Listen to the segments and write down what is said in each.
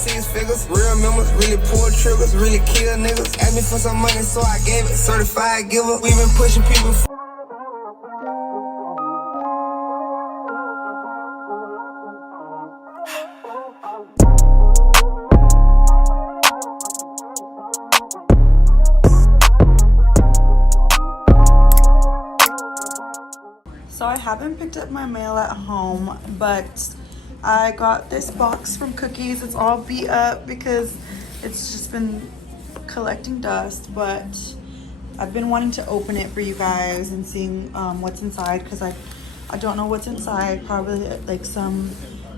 six figures. Real members, really pull triggers, really kill niggas. Asked me for some money, so I gave it. Certified giver. We been pushing people. So I haven't picked up my mail at home, but I got this box from Cookies. It's all beat up because it's just been collecting dust, but I've been wanting to open it for you guys and seeing what's inside, because I don't know what's inside. Probably like some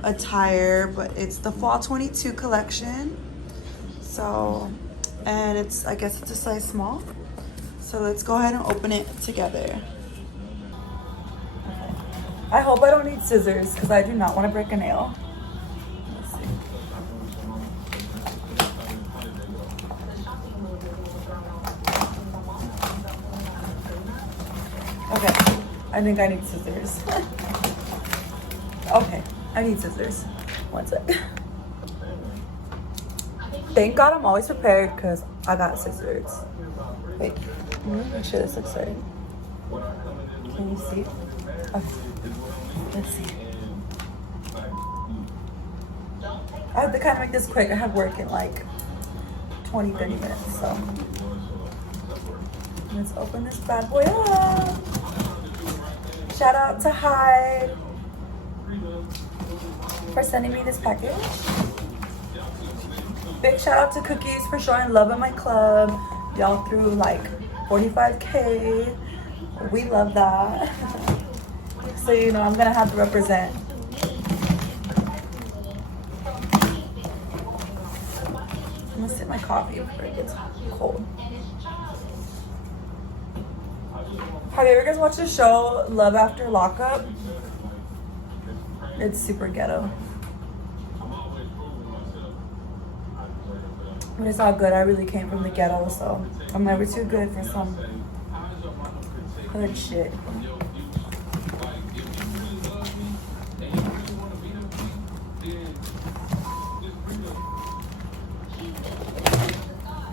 attire, but it's the fall 22 collection. So, and it's, I guess it's a size small. So let's go ahead and open it together. I hope I don't need scissors because I do not want to break a nail. Let's see. Okay, I think I need scissors. Okay, I need scissors. One sec. Thank God I'm always prepared because I got scissors. Wait, make sure this looks right. Can you see? Okay. Let's see. I have to kind of make this quick. I have work in like 20-30 minutes, so let's open this bad boy up. Shout out to Hyde for sending me this package. Big shout out to Cookies for showing love at my club. Y'all threw like 45K. We love that. So you know I'm gonna have to represent. I'm gonna sip my coffee before it gets cold. Have you ever guys watched the show Love After Lockup? It's super ghetto. But it's all good. I really came from the ghetto, so I'm never too good for some hood shit.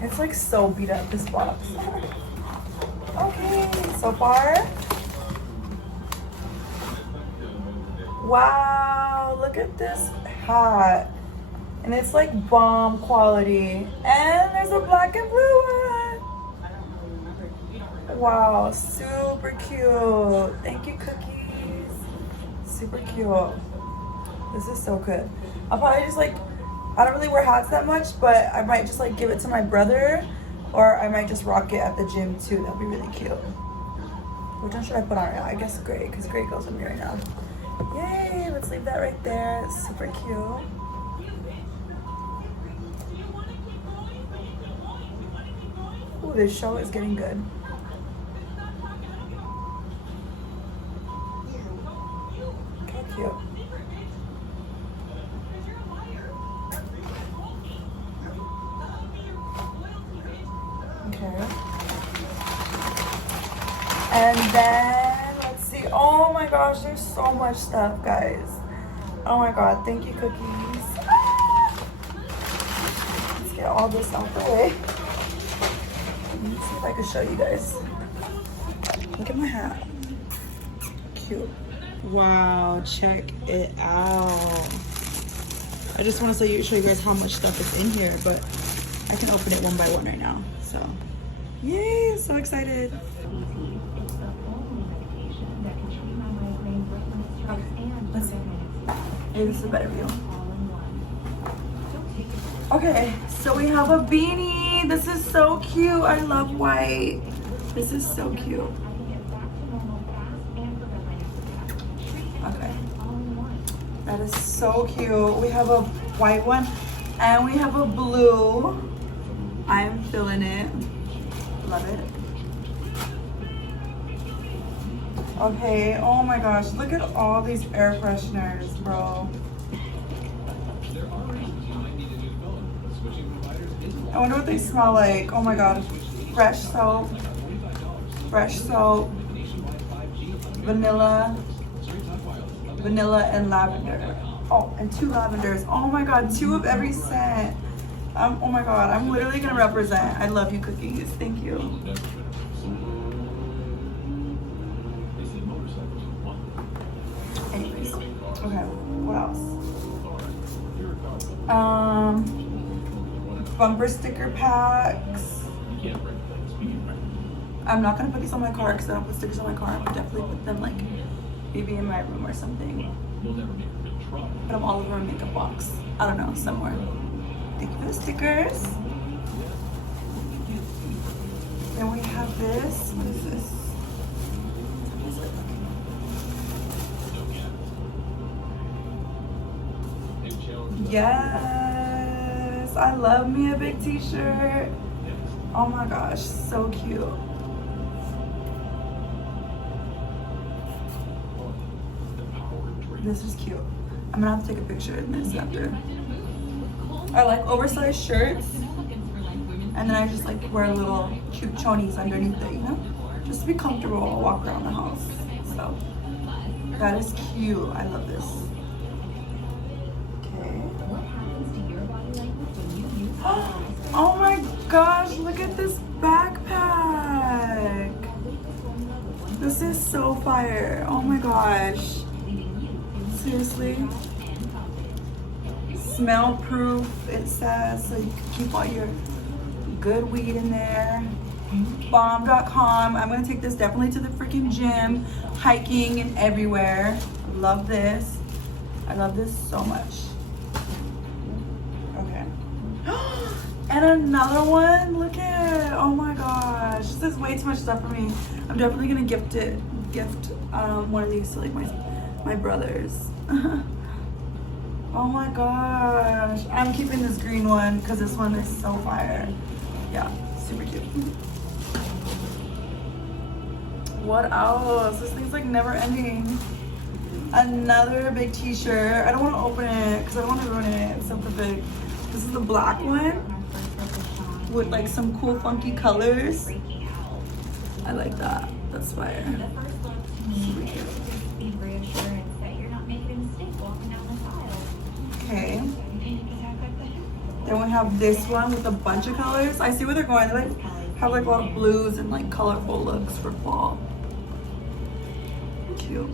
It's like so beat up, this box. Okay, so far. Wow, look at this hat. And it's like bomb quality. And there's a black and blue one. Wow, super cute. Thank you, Cookies. Super cute. This is so good. I'll probably just like, I don't really wear hats that much, but I might just like give it to my brother, or I might just rock it at the gym too. That'd be really cute. Which one should I put on right now? I guess gray, because gray goes with me right now. Yay, let's leave that right there. It's super cute. Ooh, this show is getting good. Okay, cute. And then, let's see. Oh my gosh, there's so much stuff, guys. Oh my god, thank you, Cookies. Let's get all this out the way. Let me see if I can show you guys. Look at my hat. Cute. Wow, check it out. I just want to show you guys how much stuff is in here, but I can open it one by one right now. So, yay, so excited. Okay, let's see. Maybe this is a better view. Okay, so we have a beanie. This is so cute. I love white. This is so cute. Okay. That is so cute. We have a white one and we have a blue. I'm feeling it. Love it. Okay, oh my gosh, look at all these air fresheners, bro. I wonder what they smell like. Oh my god. Fresh soap, vanilla and lavender. Oh, and 2 lavenders. Oh my god, 2 of every scent. Oh my god, I'm literally gonna represent. I love you, Cookies. Thank you. Anyways, okay, what else? Bumper sticker packs. I'm not gonna put these on my car because I don't put stickers on my car. I would definitely put them like maybe in my room or something. Put them all over my makeup box. I don't know, somewhere. Thank you for the stickers. Then we have this. What is this? Yes, I love me a big t-shirt. Oh my gosh, so cute. This is cute. I'm gonna have to take a picture of this after. I like oversized shirts, and then I just like wear little cute chonies underneath it, you know? Just to be comfortable while I walk around the house. So that is cute. I love this. Oh my gosh, look at this backpack. This is so fire. Oh my gosh. Seriously. Smell proof, it says, so you can keep all your good weed in there. Bomb.com. I'm gonna take this definitely to the freaking gym, hiking, and everywhere. Love this. I love this so much. Okay. And another one. Look at it. Oh my gosh. This is way too much stuff for me. I'm definitely gonna gift one of these to like my brothers. Oh my gosh. I'm keeping this green one because this one is so fire. Yeah, super cute. What else? This thing's like never ending. Another big t-shirt. I don't want to open it because I don't want to ruin it. It's super big. This is the black one with like some cool funky colors. I like that. That's fire. Super cute. Okay. Then we have this one with a bunch of colors. I see where they're going. They like have like a lot of blues and like colorful looks for fall. Cute.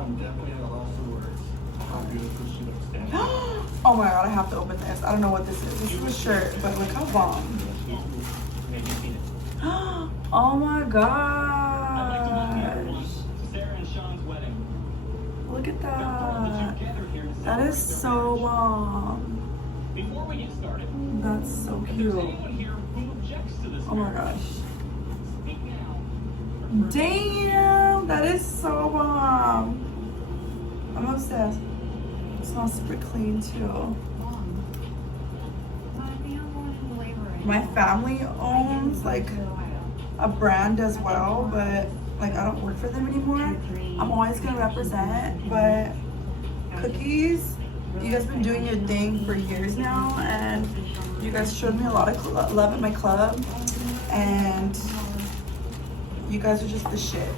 I'm definitely at a loss for words. How beautiful she looks standing. Oh my god, I have to open this. I don't know what this is. This is a shirt, but look how bomb. Oh my gosh. Sarah and Sean's wedding. Look at that. That is so bomb. Before we get started, That's so cute. anyone here who objects to this? Oh my gosh. Speak now. Damn, that is so bomb. I'm obsessed. It smells super clean too. My family owns like a brand as well, but like I don't work for them anymore. I'm always gonna represent, but Cookies, you guys been doing your thing for years now, and you guys showed me a lot of love at my club, and you guys are just the shit.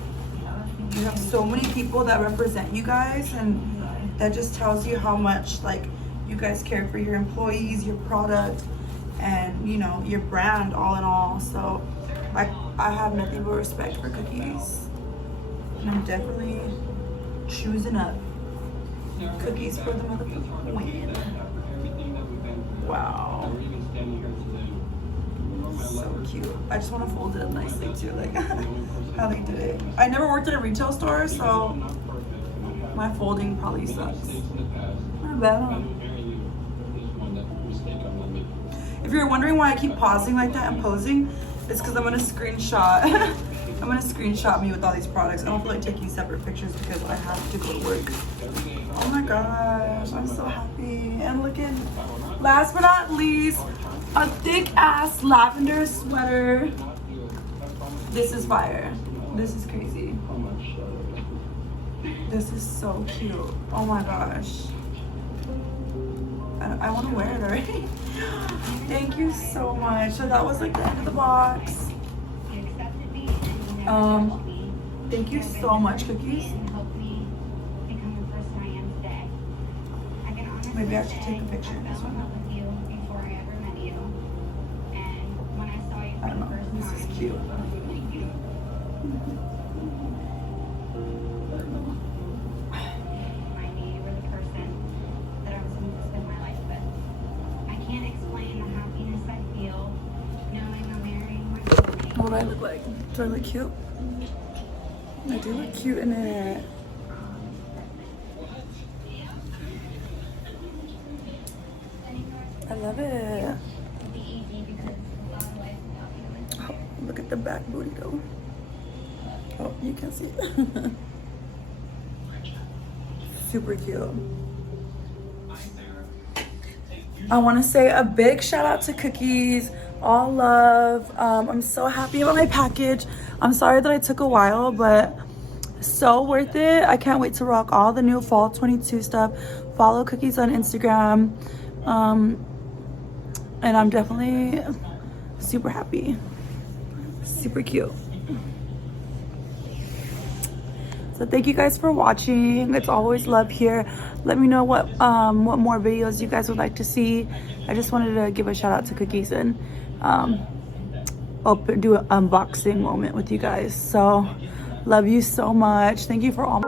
You have so many people that represent you guys, and that just tells you how much like you guys care for your employees, your product, and you know, your brand all in all. So I have nothing but respect for Cookies, and I'm definitely choosing up Cookies for the motherfucking win. Wow, so cute. I just want to fold it up nicely too, like how they did it. I never worked at a retail store, so my folding probably sucks. Not bad. If you're wondering why I keep pausing like that and posing, it's because I'm gonna screenshot. I'm gonna screenshot me with all these products. I don't feel like taking separate pictures because I have to go to work. Oh my gosh, I'm so happy. And looking, last but not least, a thick ass lavender sweater. This is fire. This is crazy. This is so cute. Oh my gosh. I want to wear it already. Thank you so much. So that was like the end of the box. Thank you so much, Cookies. Maybe I should take a picture of this one. I don't know. This is cute. What do I look like? Do I look cute? I do look cute in it. I love it. Oh, look at the back booty though. Oh, you can see it. Super cute. I want to say a big shout out to Cookies. All love. I'm so happy about my package. I'm sorry that I took a while, but so worth it. I can't wait to rock all the new fall 22 stuff. Follow Cookies on Instagram. And I'm definitely super happy. Super cute. So thank you guys for watching. It's always love here. Let me know what more videos you guys would like to see. I just wanted to give a shout out to Cookies and do an unboxing moment with you guys. So love you so much. Thank you for all